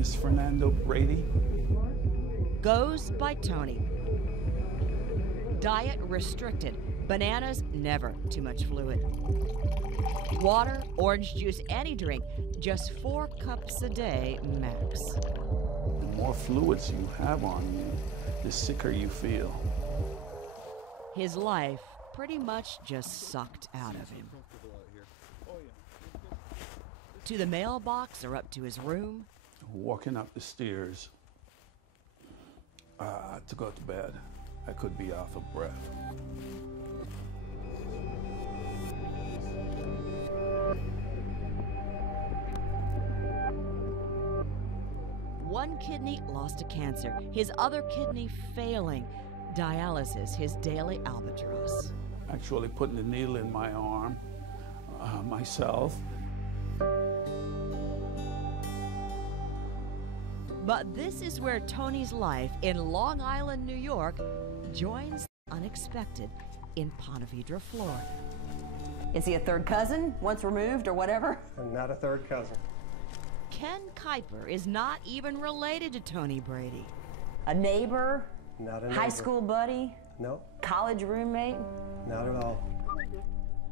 is Fernando Brady. Goes by Tony. Diet restricted. Bananas, never too much fluid. Water, orange juice, any drink, just 4 cups a day max. The more fluids you have on you, the sicker you feel. His life pretty much just sucked out of him. To the mailbox or up to his room. Walking up the stairs to go to bed, I could be out of breath. One kidney lost to cancer, his other kidney failing. Dialysis, his daily albatross. Actually putting the needle in my arm myself. But this is where Tony's life in Long Island, New York, joins the unexpected in Ponte Vedra, Florida. Is he a third cousin, once removed or whatever? I'm not a third cousin. Ken Kuiper is not even related to Tony Brady. A neighbor? Not a neighbor. High school buddy? No, College roommate? not at all.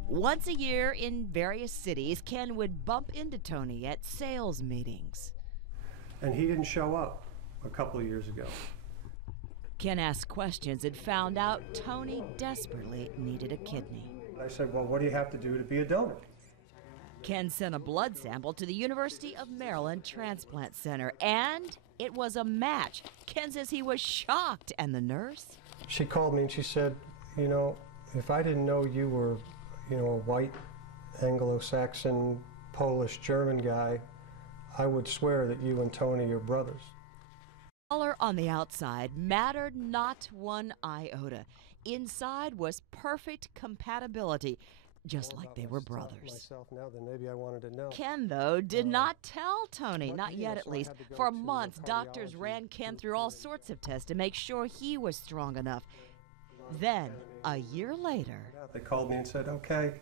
Once a year in various cities, Ken would bump into Tony at sales meetings. And he didn't show up a couple of years ago. Ken asked questions and found out Tony desperately needed a kidney. I said, well, what do you have to do to be a donor? Ken sent a blood sample to the University of Maryland Transplant Center, and it was a match. Ken says he was shocked, and the nurse? She called me and she said, you know, if I didn't know you were, you know, a white Anglo-Saxon, Polish, German guy, I would swear that you and Tony are brothers. Color on the outside mattered not one iota. Inside was perfect compatibility, just like they were brothers. Myself now, then maybe I wanted to know. Ken, though, did not tell Tony, not yet at least. For months, doctors ran Ken through all sorts of tests to make sure he was strong enough. Then, a year later... They called me and said, okay,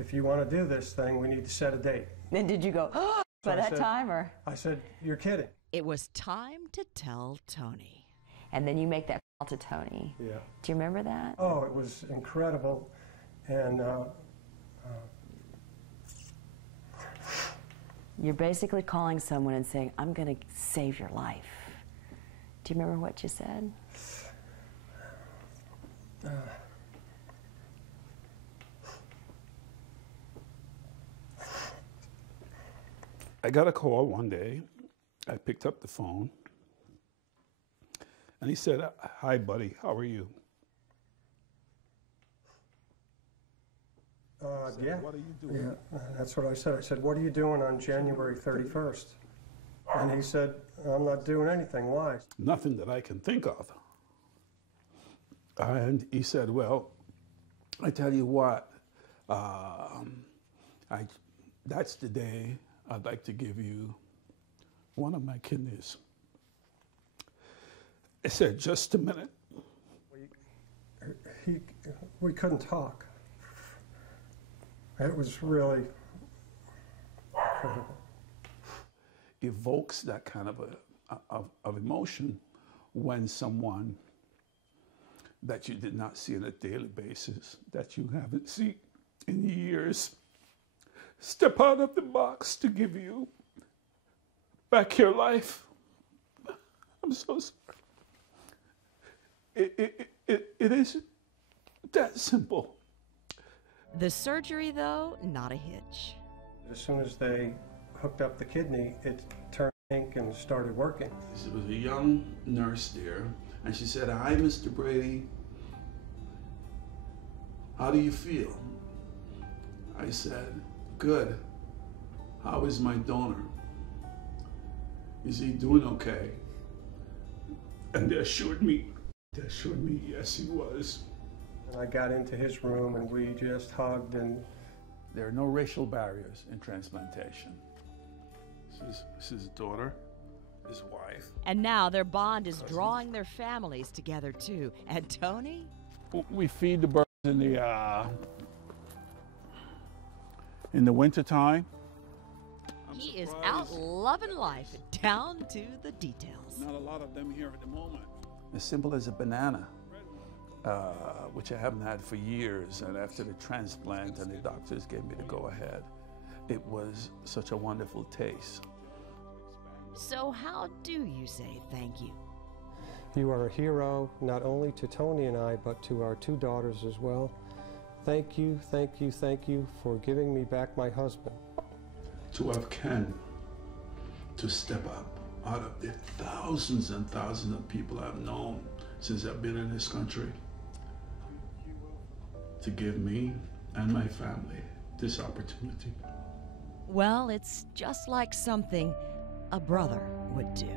if you want to do this thing, we need to set a date. Then did you go, oh, by that time, or? I said, you're kidding. It was time to tell Tony. And then you make that call to Tony. Yeah. Do you remember that? Oh, it was incredible. And You're basically calling someone and saying, I'm going to save your life. Do you remember what you said? I got a call one day. I picked up the phone, and he said, hi, buddy, how are you? Said, yeah. What are you doing? Yeah, that's what I said. I said, what are you doing on January 31st? And he said, I'm not doing anything. Why? Nothing that I can think of. And he said, well, I tell you what, that's the day I'd like to give you one of my kidneys. I said, just a minute. We couldn't talk. It was really incredible. Evokes that kind of emotion when someone that you did not see on a daily basis, that you haven't seen in years, step out of the box to give you back your life. I'm so sorry. It is that simple. The surgery, though, not a hitch. As soon as they hooked up the kidney, it turned pink and started working. There was a young nurse there, and she said, hi, Mr. Brady. How do you feel? I said, good. How is my donor? Is he doing okay? And they assured me, yes, he was. And I got into his room and we just hugged, and there are no racial barriers in transplantation. This is his daughter, his wife. And now their bond is drawing their families together, too. And Tony? We feed the birds in the wintertime. He is out loving life down to the details. Not a lot of them here at the moment. As simple as a banana, which I haven't had for years, and after the transplant and the doctors gave me the go-ahead, it was such a wonderful taste. So how do you say thank you? You are a hero, not only to Tony and I, but to our 2 daughters as well. Thank you, thank you, thank you for giving me back my husband. To have Ken to step up out of the thousands and thousands of people I've known since I've been in this country, to give me and my family this opportunity. Well, it's just like something a brother would do.